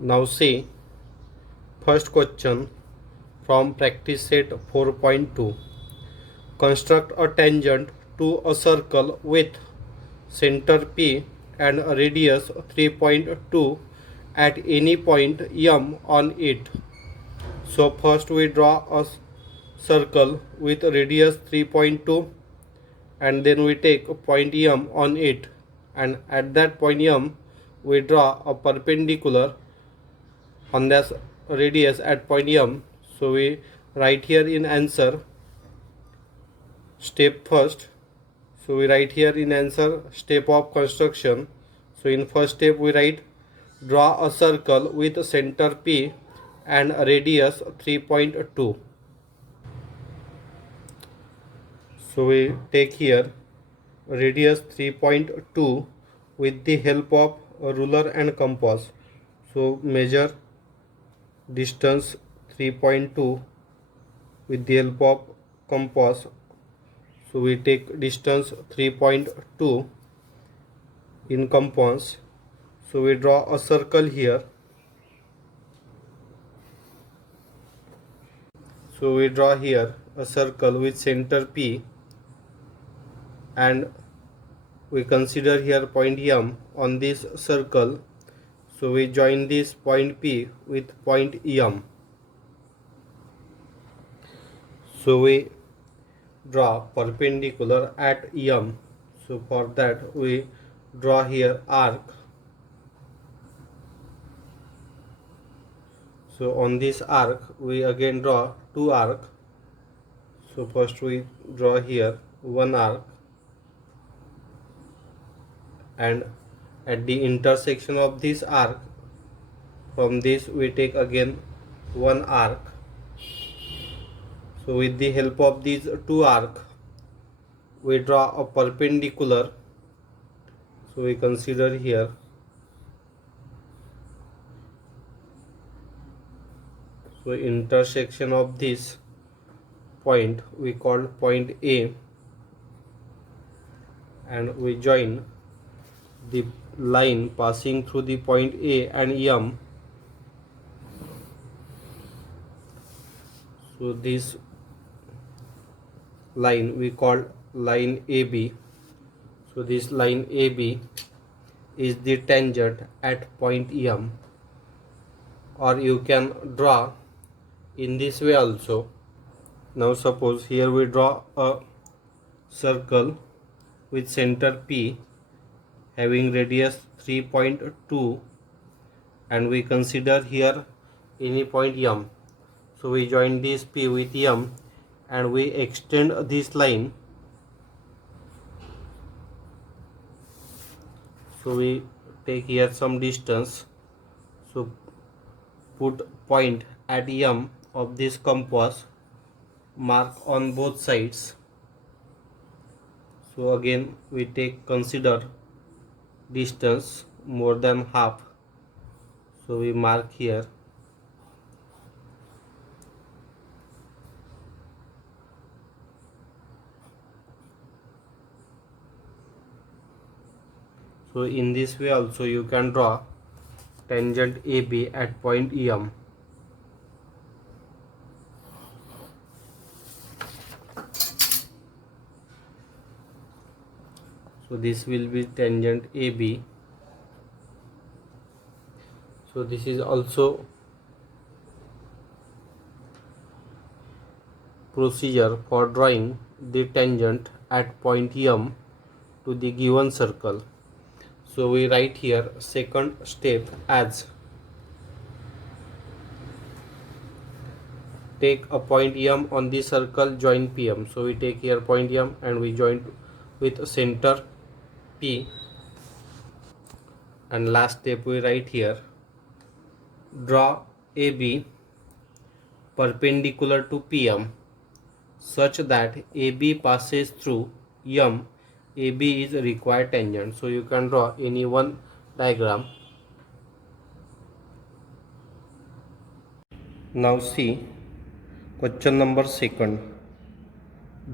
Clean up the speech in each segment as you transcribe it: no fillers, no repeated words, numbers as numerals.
Now see first question from practice set 4.2. Construct a tangent to a circle with center P and a radius 3.2 at any point M on it. So first we draw a circle with radius 3.2 and then we take a point M on it, and at that point M we draw a perpendicular on this radius at point M. So we write here in answer step first. So we write here in answer step of construction. So in first step we write draw a circle with center P and a radius 3.2. So we take here radius 3.2 with the help of a ruler and compass. So measure distance 3.2 with the help of compass. So we take distance 3.2 in compass. So we draw a circle here. So we draw here a circle with center P and we consider here point M on this circle. So we join this point P with point M. So we draw perpendicular at M. So for that we draw here arc. So on this arc we again draw two arc. So first we draw here one arc, and at the intersection of this arc, from this we take again one arc. So with the help of these two arc we draw a perpendicular. So we consider here so intersection of this point we call point A, and we join the line passing through the point A and M. So this line we call line AB. So this line AB is the tangent at point M, or you can draw in this way also. Now suppose here we draw a circle with center P having radius 3.2 and we consider here any point M. So we join this P with M and we extend this line. So we take here some distance. So put point at M of this compass, mark on both sides. So again we consider distance more than half. So we mark here. So in this way also you can draw tangent AB at point M. So this will be tangent AB. So this is also procedure for drawing the tangent at point M to the given circle. So we write here second step as take a point M on the circle, join PM. So we take here point M and we join with center P, and last step we write here draw AB perpendicular to PM such that AB passes through M. AB is required tangent. So you can draw any one diagram. Now see question number second.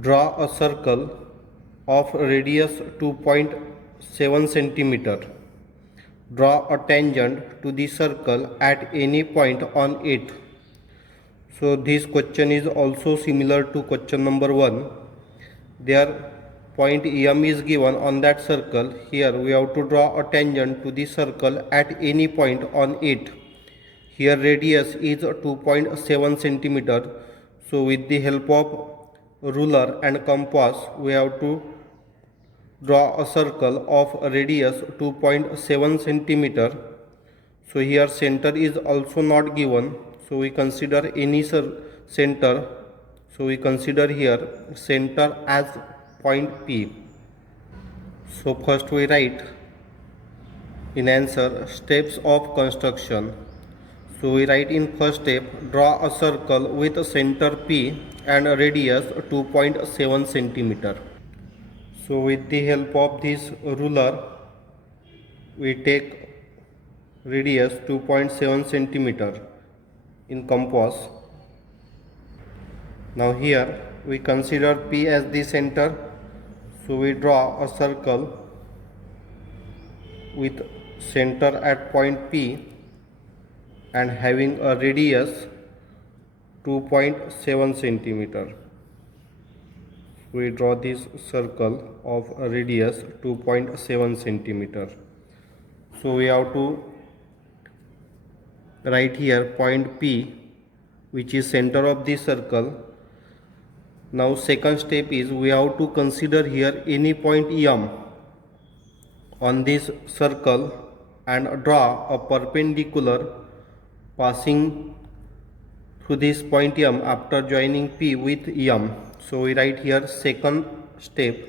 Draw a circle of radius 2.7 centimeter Draw a tangent to the circle at any point on it. So this question is also similar to question number 1. There point M is given on that circle. Here we have to draw a tangent to the circle at any point on it. Here radius is 2.7 centimeter. So with the help of ruler and compass we have to draw a circle of radius 2.7 centimeter. So here center is also not given. So we consider any center. So we consider here center as point P. So first we write in answer steps of construction. So we write in first step, draw a circle with a center P and a radius 2.7 centimeter. So with the help of this ruler we take radius 2.7 centimeter in compass. Now here we consider P as the center. So we draw a circle with center at point P and having a radius 2.7 centimeter. We draw this circle of a radius 2.7 centimeter. So we have to write here point P, which is center of the circle. Now second step is we have to consider here any point M on this circle and draw a perpendicular passing through this point M after joining P with M. So we write here second step.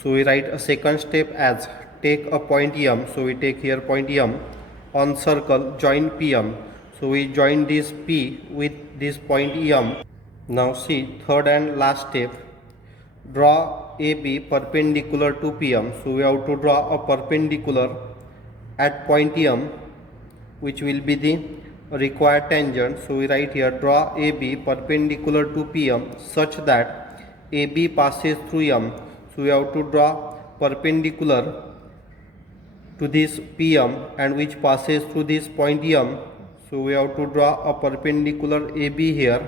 So we write a second step as take a point M. So we take here point M on circle, join PM. So we join this P with this point M. Now see third and last step, draw AB perpendicular to PM. So we have to draw a perpendicular at point M, which will be the required tangent. So we write here draw AB perpendicular to PM such that AB passes through M. So we have to draw perpendicular to this PM and which passes through this point M. So we have to draw a perpendicular AB here.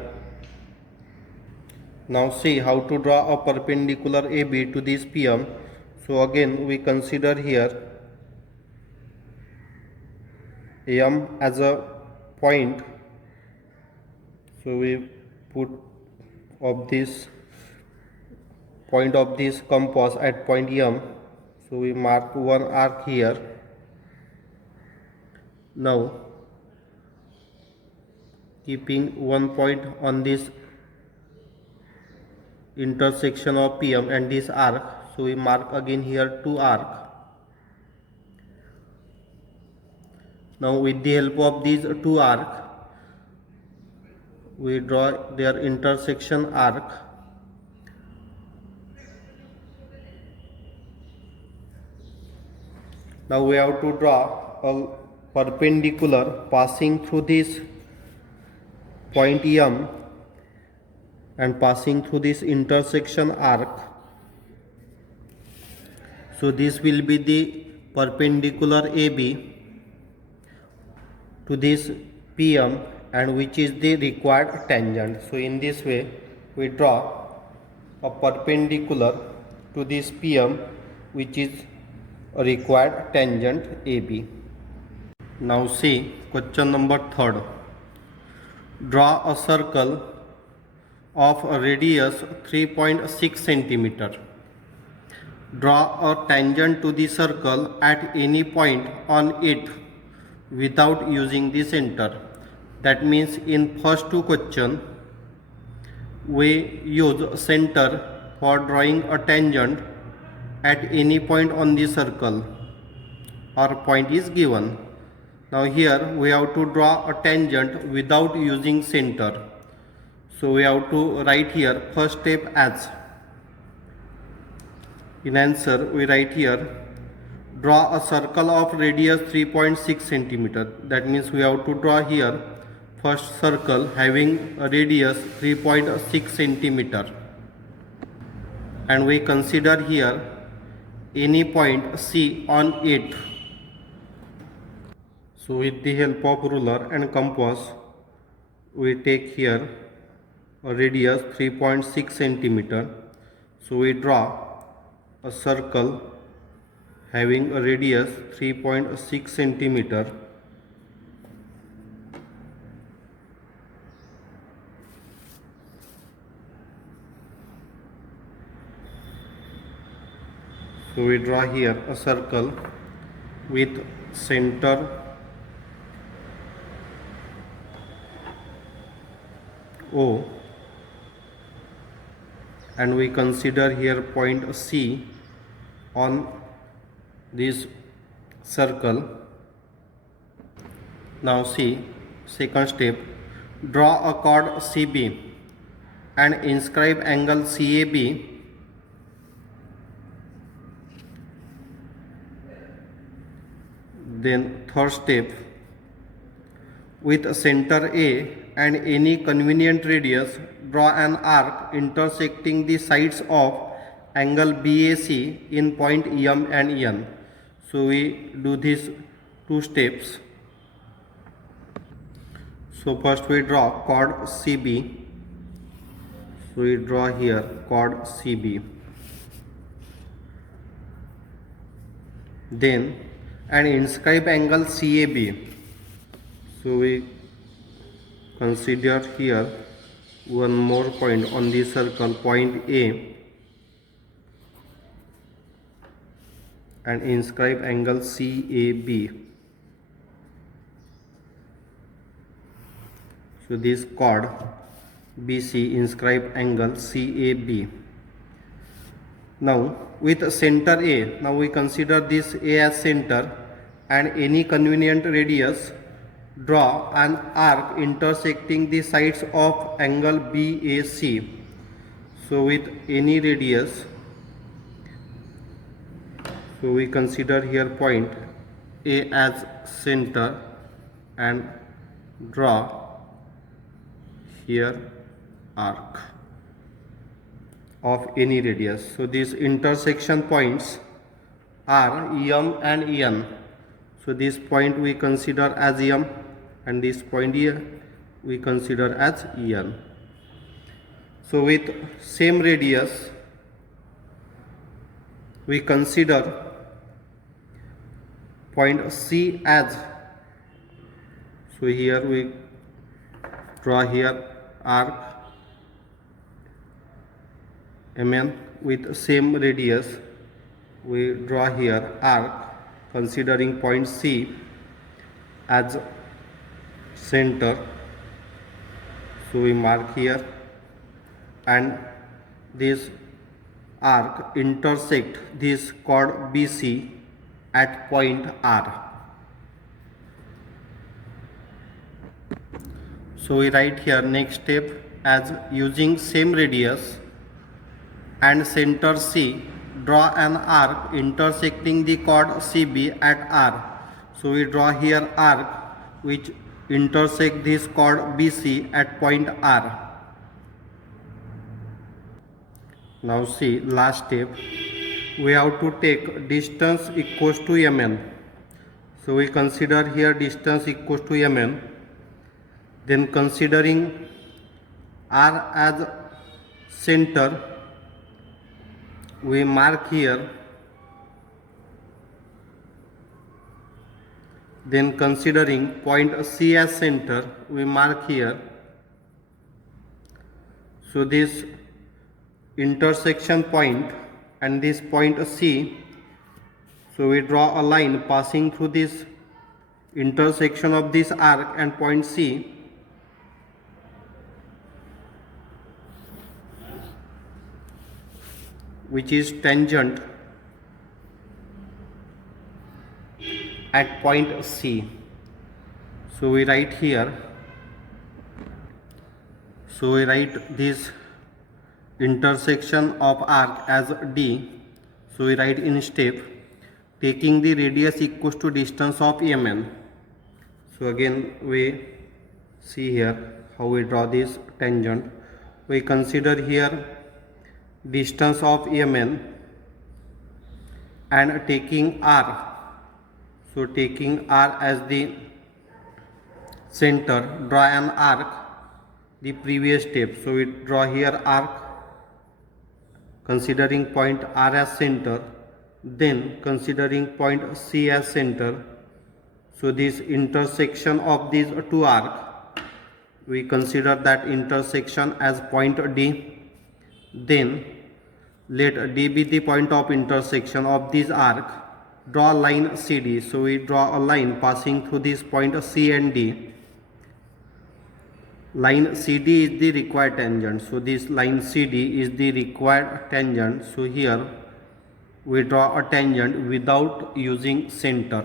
Now see how to draw a perpendicular AB to this PM. So again we consider here M as a point. So we put of this point of this compass at point M. So we mark one arc here. Now keeping one point on this intersection of PM and this arc, so we mark again here two arc. Now with the help of these two arc we draw their intersection arc. Now we have to draw a perpendicular passing through this point M and passing through this intersection arc. So this will be the perpendicular AB to this PM and which is the required tangent. So in this way we draw a perpendicular to this PM which is a required tangent AB. Now see question number 3rd. Draw a circle of a radius 3.6 centimeter. Draw a tangent to the circle at any point on it without using the center. That means in first two question we use center for drawing a tangent at any point on the circle or point is given. Now here we have to draw a tangent without using center. So we have to write here first step as in answer we write here draw a circle of radius 3.6 centimeter. That means we have to draw here first circle having a radius 3.6 centimeter and we consider here any point C on it. So with the help of ruler and compass, we take here a radius 3.6 centimeter. So we draw a circle having a radius 3.6 centimeter. So we draw here a circle with center O, and we consider here point C on this circle. Now see, second step, draw a chord CB and inscribe angle CAB Then third step, with center A and any convenient radius, draw an arc intersecting the sides of angle BAC in point M and N. So we do these two steps. So first we draw chord CB. So we draw here chord CB. Then and inscribe angle CAB. So we consider here one more point on the circle, point A, and inscribe angle CAB. So this chord BC, inscribe angle CAB. Now with center A, now we consider this A as center and any convenient radius, draw an arc intersecting the sides of angle BAC. So with any radius, so we consider here point A as center and draw here arc of any radius. So these intersection points are M and N. So this point we consider as M and this point here we consider as En. So with same radius we consider point C as, so here we draw here arc Mn. With same radius we draw here arc considering point C as center. So we mark here and this arc intersect this chord BC at point R. So we write here next step as using same radius and center C, draw an arc intersecting the chord CB at R. So we draw here arc which intersect this chord BC at point R. Now see last step, we have to take distance equals to Mn. So we consider here distance equals to Mn. Then considering R as center, we mark here. Then considering point C as center, we mark here. So this intersection point and this point C, so we draw a line passing through this intersection of this arc and point C. Which is tangent at point C. So we write here, so we write this intersection of arc as D. So we write in step, taking the radius equals to distance of Mn. So again we see here how we draw this tangent. We consider here distance of Mn and taking R. So taking R as the center, draw an arc, the previous step. So we draw here arc considering point R as center, then considering point C as center. So this intersection of these two arcs, we consider that intersection as point D. Then let D be the point of intersection of this arc. Draw line CD. So we draw a line passing through this point C and D. Line CD is the required tangent. So this line CD is the required tangent. So here we draw a tangent without using center.